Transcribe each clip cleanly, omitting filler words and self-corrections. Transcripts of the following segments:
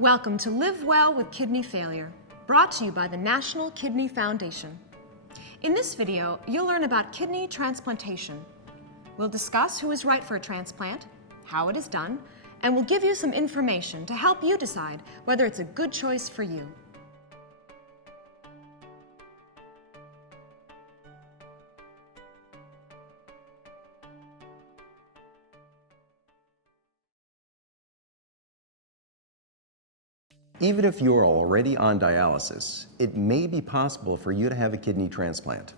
Welcome to Live Well with Kidney Failure, brought to you by the National Kidney Foundation. In this video, you'll learn about kidney transplantation. We'll discuss who is right for a transplant, how it is done, and we'll give you some information to help you decide whether it's a good choice for you. Even if you're already on dialysis, it may be possible for you to have a kidney transplant.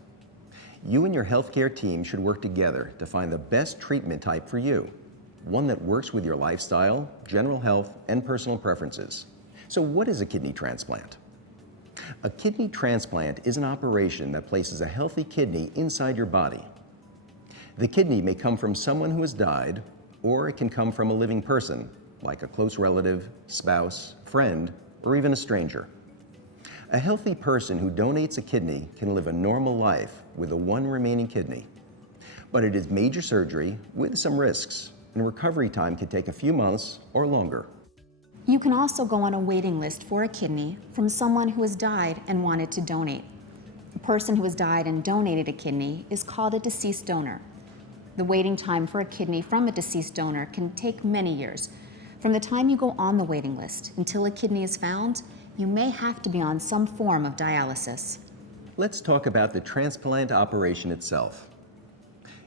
You and your healthcare team should work together to find the best treatment type for you, one that works with your lifestyle, general health, and personal preferences. So what is a kidney transplant? A kidney transplant is an operation that places a healthy kidney inside your body. The kidney may come from someone who has died, or it can come from a living person, like a close relative, spouse, friend, or even a stranger. A healthy person who donates a kidney can live a normal life with a one remaining kidney. But it is major surgery with some risks, and recovery time can take a few months or longer. You can also go on a waiting list for a kidney from someone who has died and wanted to donate. A person who has died and donated a kidney is called a deceased donor. The waiting time for a kidney from a deceased donor can take many years. From the time you go on the waiting list until a kidney is found, you may have to be on some form of dialysis. Let's talk about the transplant operation itself.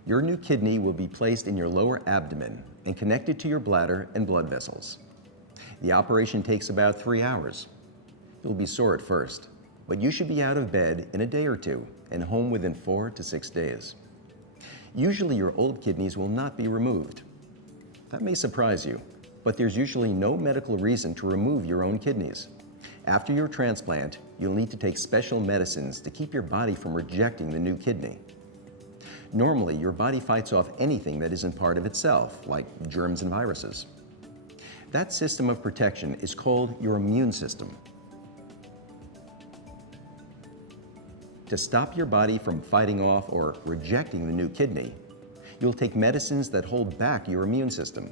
Your new kidney will be placed in your lower abdomen and connected to your bladder and blood vessels. The operation takes about 3 hours. You'll be sore at first, but you should be out of bed in a day or two and home within 4 to 6 days. Usually your old kidneys will not be removed. That may surprise you, but there's usually no medical reason to remove your own kidneys. After your transplant, you'll need to take special medicines to keep your body from rejecting the new kidney. Normally, your body fights off anything that isn't part of itself, like germs and viruses. That system of protection is called your immune system. To stop your body from fighting off or rejecting the new kidney, you'll take medicines that hold back your immune system.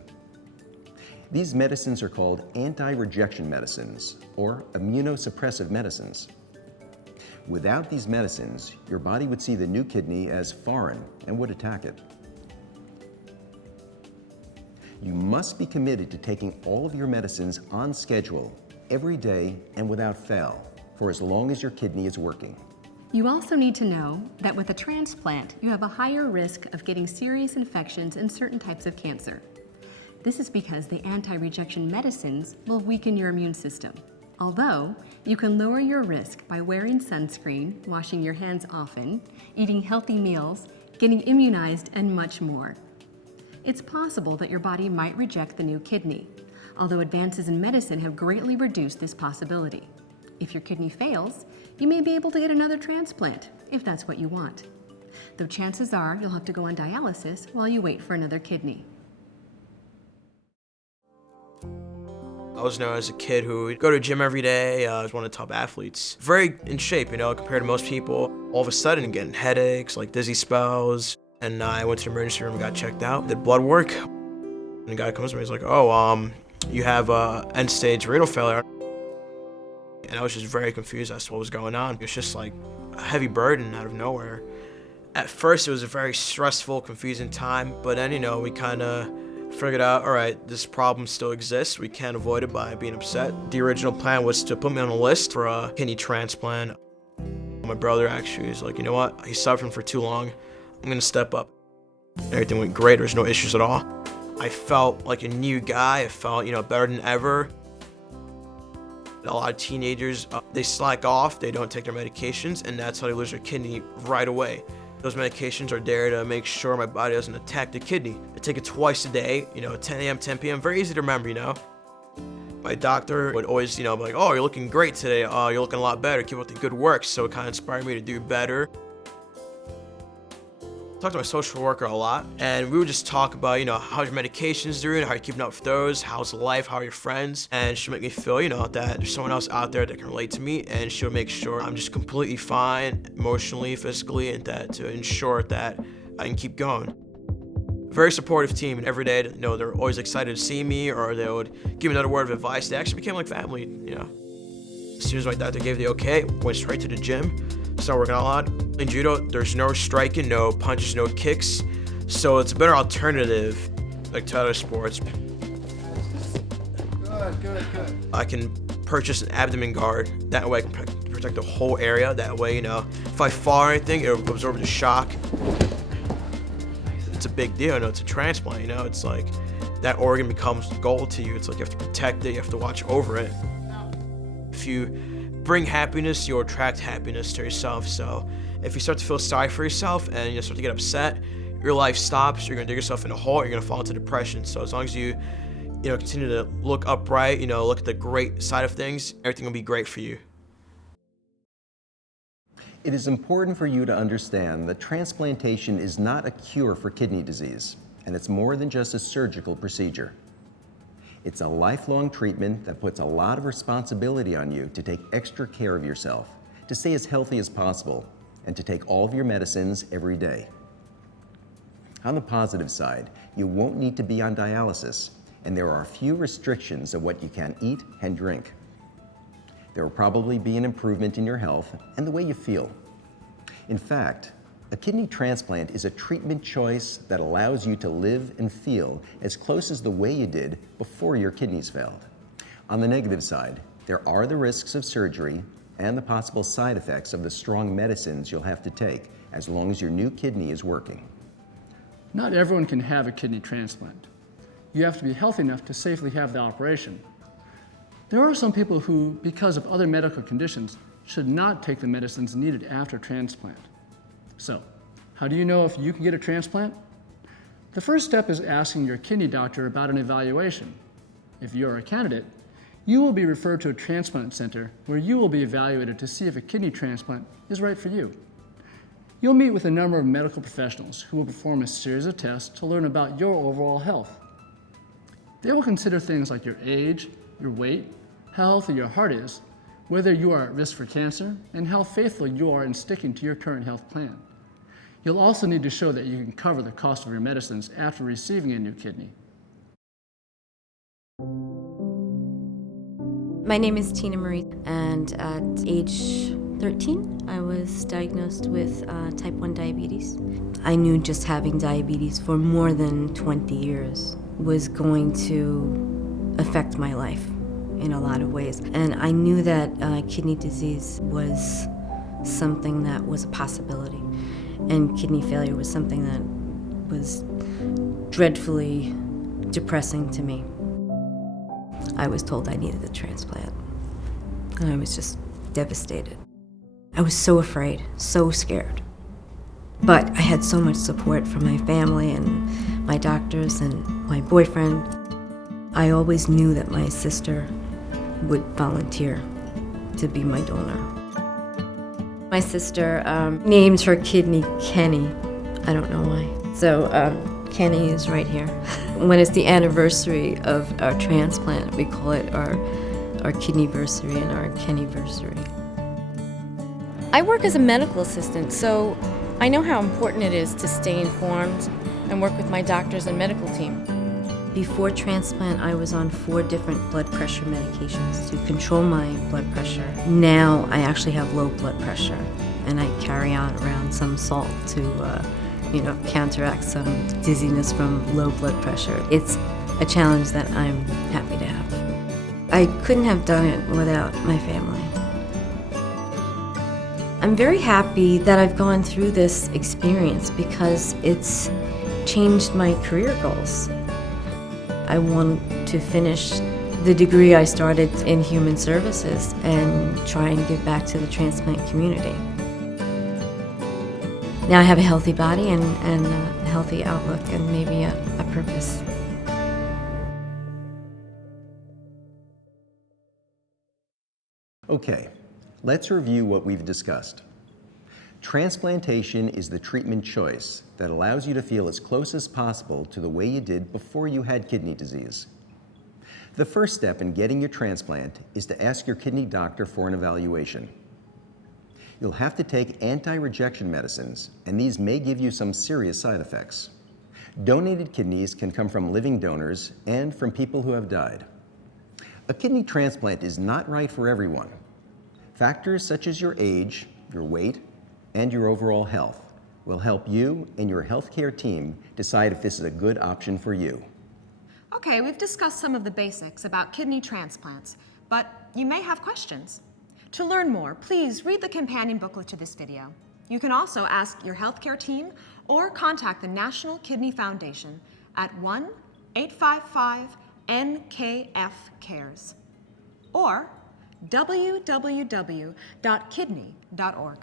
These medicines are called Anti-Rejection Medicines, or immunosuppressive medicines. Without these medicines, your body would see the new kidney as foreign and would attack it. You must be committed to taking all of your medicines on schedule, every day and without fail, for as long as your kidney is working. You also need to know that with a transplant, you have a higher risk of getting serious infections and certain types of cancer. This is because the anti-rejection medicines will weaken your immune system. Although, you can lower your risk by wearing sunscreen, washing your hands often, eating healthy meals, getting immunized, and much more. It's possible that your body might reject the new kidney, although advances in medicine have greatly reduced this possibility. If your kidney fails, you may be able to get another transplant, if that's what you want. Though chances are you'll have to go on dialysis while you wait for another kidney. I was known as a kid who would go to the gym every day. I was one of the top athletes. Very in shape, compared to most people. All of a sudden, getting headaches, like dizzy spells. And I went to the emergency room and got checked out, did blood work. And the guy comes to me, he's like, you have end-stage renal failure. And I was just very confused as to what was going on. It was just like a heavy burden out of nowhere. At first, it was a very stressful, confusing time. But then, we kind of figured out, all right, this problem still exists. We can't avoid it by being upset. The original plan was to put me on a list for a kidney transplant. My brother actually is like, you know what? He's suffering for too long. I'm gonna step up. Everything went great. There's no issues at all. I felt like a new guy. I felt, better than ever. A lot of teenagers, they slack off. They don't take their medications, and that's how they lose their kidney right away. Those medications are there to make sure my body doesn't attack the kidney. I take it twice a day, 10 a.m., 10 p.m., very easy to remember, My doctor would always, be like, oh, you're looking great today. You're looking a lot better. Keep up the good work. So it kind of inspired me to do better. I talked to my social worker a lot, and we would just talk about, how your medication's doing, how you're keeping up with those, how's life, how are your friends, and she'll make me feel, that there's someone else out there that can relate to me, and she'll make sure I'm just completely fine, emotionally, physically, and that to ensure that I can keep going. Very supportive team, and every day, they're always excited to see me, or they would give me another word of advice. They actually became like family, As soon as my doctor gave the okay, went straight to the gym, started working out a lot. In judo, there's no striking, no punches, no kicks, so it's a better alternative, like to other sports. Good. I can purchase an abdomen guard. That way I can protect the whole area. That way, if I fall or anything, it'll absorb the shock. It's a big deal, it's a transplant, it's like that organ becomes gold to you. It's like you have to protect it, you have to watch over it. If you bring happiness, you'll attract happiness to yourself. So if you start to feel sorry for yourself and you start to get upset, your life stops, you're gonna dig yourself in a hole, you're gonna fall into depression. So as long as you continue to look upright, look at the great side of things, everything will be great for you. It is important for you to understand that transplantation is not a cure for kidney disease, and it's more than just a surgical procedure. It's a lifelong treatment that puts a lot of responsibility on you to take extra care of yourself, to stay as healthy as possible, and to take all of your medicines every day. On the positive side, you won't need to be on dialysis, and there are a few restrictions of what you can eat and drink. There will probably be an improvement in your health and the way you feel. In fact, a kidney transplant is a treatment choice that allows you to live and feel as close as the way you did before your kidneys failed. On the negative side, there are the risks of surgery and the possible side effects of the strong medicines you'll have to take as long as your new kidney is working. Not everyone can have a kidney transplant. You have to be healthy enough to safely have the operation. There are some people who, because of other medical conditions, should not take the medicines needed after transplant. So, how do you know if you can get a transplant? The first step is asking your kidney doctor about an evaluation. If you are a candidate, you will be referred to a transplant center where you will be evaluated to see if a kidney transplant is right for you. You'll meet with a number of medical professionals who will perform a series of tests to learn about your overall health. They will consider things like your age, your weight, how healthy your heart is, whether you are at risk for cancer, and how faithful you are in sticking to your current health plan. You'll also need to show that you can cover the cost of your medicines after receiving a new kidney. My name is Tina Marie, and at age 13, I was diagnosed with type 1 diabetes. I knew just having diabetes for more than 20 years was going to affect my life in a lot of ways. And I knew that kidney disease was something that was a possibility. And kidney failure was something that was dreadfully depressing to me. I was told I needed a transplant, and I was just devastated. I was so afraid, so scared. But I had so much support from my family and my doctors and my boyfriend. I always knew that my sister would volunteer to be my donor. My sister named her kidney Kenny. I don't know why. So Kenny is right here. When it's the anniversary of our transplant, we call it our kidneyversary and our Kennyversary. I work as a medical assistant, so I know how important it is to stay informed and work with my doctors and medical team. Before transplant, I was on 4 different blood pressure medications to control my blood pressure. Now I actually have low blood pressure, and I carry on around some salt to counteract some dizziness from low blood pressure. It's a challenge that I'm happy to have. I couldn't have done it without my family. I'm very happy that I've gone through this experience because it's changed my career goals. I want to finish the degree I started in human services and try and give back to the transplant community. Now I have a healthy body and a healthy outlook and maybe a purpose. Okay, let's review what we've discussed. Transplantation is the treatment choice that allows you to feel as close as possible to the way you did before you had kidney disease. The first step in getting your transplant is to ask your kidney doctor for an evaluation. You'll have to take anti-rejection medicines, and these may give you some serious side effects. Donated kidneys can come from living donors and from people who have died. A kidney transplant is not right for everyone. Factors such as your age, your weight, and your overall health will help you and your healthcare team decide if this is a good option for you. Okay, we've discussed some of the basics about kidney transplants, but you may have questions. To learn more, please read the companion booklet to this video. You can also ask your healthcare team or contact the National Kidney Foundation at 1-855-NKF-CARES or www.kidney.org.